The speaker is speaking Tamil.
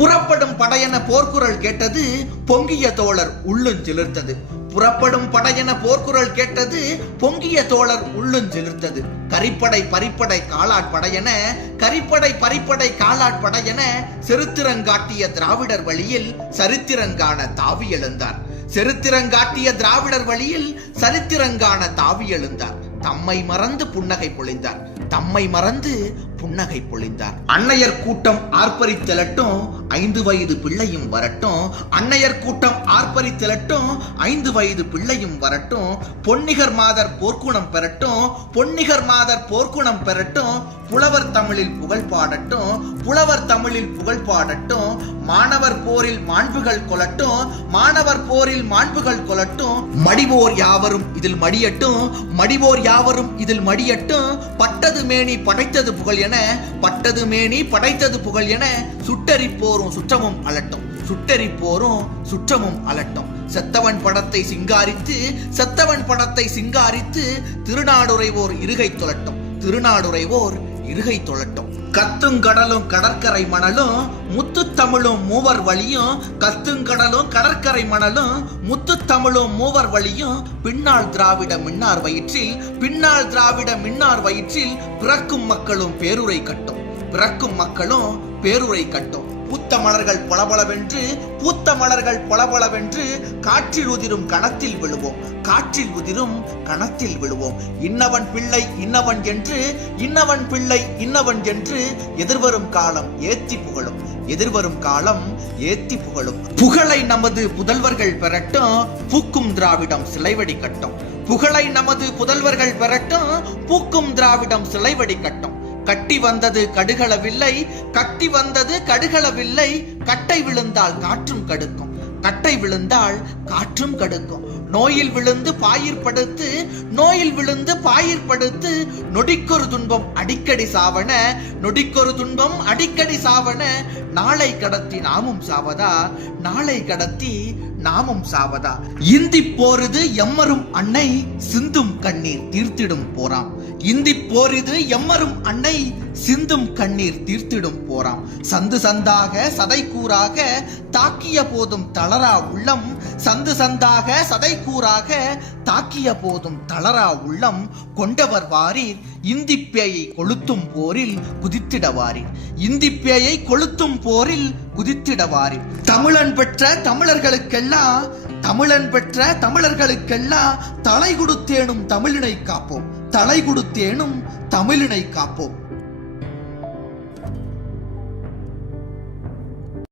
புறப்படும் படையென போர்க்குரல் கேட்டது பொங்கிய தோழர் உள்ளுஞ்சிலிர்த்தது புறப்படும் படையென போர்க்குரல் கேட்டது பொங்கிய தோழர் உள்ளுஞ்சிலிர்த்தது கரிப்படை பரிப்படை காலாட்படையென கரிப்படை பரிப்படை காலாட்படையென செருத்திரங்காட்டிய திராவிடர் வழியில் சரித்திரங்கான தாவி எழுந்தார் செருத்திரங்காட்டிய திராவிடர் வழியில் சரித்திரங்கான தாவி எழுந்தார் தம்மை மறந்து புன்னகை பொழிந்தார் தம்மை மறந்து புன்னகை பொழிந்தார் அன்னையர் கூட்டம் ஆர்ப்பரித்தலட்டும் ஐந்து வயது பிள்ளையும் வரட்டும் அன்னையர் கூட்டம் ஆர்ப்பரித்தலட்டும் ஐந்து வயது பிள்ளையும் வரட்டும் பொன்னிகர் மாதர் போர்க்குணம் பெறட்டும் பொன்னிகர் மாதர் போர்க்குணம் பெறட்டும் புலவர் தமிழில் புகழ் பாடட்டும் புலவர் தமிழில் புகழ் பாடட்டும் மாணவர் போரில் மாண்புகள் கொலட்டும் மாணவர் போரில் மாண்புகள் கொலட்டும் மடிவோர் யாவரும் இதில் மடியட்டும் மடிவோர் யாவரும் இதில் மடியட்டும் பட்டது மேனி படைத்தது புகழ் என பட்டது மேனி படைத்தது புகழ் என சுட்டரிப்போரும் சுற்றமும் அலட்டும் சுட்டரிப்போரும் சுற்றமும் அலட்டும் செத்தவன் படத்தை சிங்காரித்து செத்தவன் படத்தை சிங்காரித்து திருநாடுரைவோர் இருகை தொழட்டும் திருநாடுரைவோர் இருகை தொலட்டும் கத்துங்கடலும் கடற்கரை மணலும் முத்துத்தமிழும் மூவர் வழியும் கத்துங்கடலும் கடற்கரை மணலும் முத்துத்தமிழும் மூவர் வழியும் பின்னால் திராவிட மின்னார் வயிற்றில் பின்னால் திராவிட மின்னார் வயிற்றில் பிறக்கும் மக்களும் பேருரை கட்டும் பிறக்கும் மக்களும் பேருரை கட்டும் பூத்த மலர்கள் பளபளவென்று பூத்த மலர்கள் பளபளவென்று காற்றில் உதிரும் கணத்தில் விழுவோம் காற்றில் உதிரும் கணத்தில் விழுவோம் இன்னவன் பிள்ளை இன்னவன் என்று இன்னவன் பிள்ளை இன்னவன் என்று எதிர்வரும் காலம் ஏத்தி புகழும் எதிர்வரும் காலம் ஏத்தி புகழும் புகழை நமது புதல்வர்கள் பெறட்டும் பூக்கும் திராவிடம் சிலைவடி கட்டும் புகழை நமது புதல்வர்கள் பெறட்டும் பூக்கும் திராவிடம் சிலைவடி கட்டும் கட்டி வந்தது கடுகளவில்லை கட்டி வந்தது கடுகளவில்லை கட்டை விழுந்தால் காற்றும் கடுக்கும் கட்டை விழுந்தால் காற்றும் கடுக்கும் நோயில் விழுந்து பாயிர் படுத்து நோயில் விழுந்து பாயிர் படுத்து நொடிக்கொரு துன்பம் அடிக்கடி சாவன நொடிக்கொரு துன்பம் அடிக்கடி சாவன நாளை கடத்தி நாமும் சாவதா நாளை கடத்தி நாமும் சாவதா இந்தி போரிது எம்மரும் அன்னை சிந்தும் கண்ணீர் தீர்த்திடும் போறாம் இந்தி போரிது எம்மரும் அன்னை சிந்தும் கண்ணீர் தீர்த்திடும் போறாம் சந்து சந்தாக சதை கூறாக தாக்கிய போதும் தளரா உள்ளம் சந்து சந்தாக சதை கூறாக தாக்கிய போதும் தளரா உள்ளம் கொண்டவர் வாரீர் இந்திப்பேயை கொளுத்தும் போரில் குதித்திடவாரீர் இந்திப்பேயை கொளுத்தும் போரில் குதித்திடவாரீர் தமிழன் பெற்ற தமிழர்களுக்கெல்லாம் தமிழன் பெற்ற தமிழர்களுக்கெல்லாம் தலை கொடுத்தேனும் தமிழினை காப்போம் தலை கொடுத்தேனும் தமிழினை காப்போம்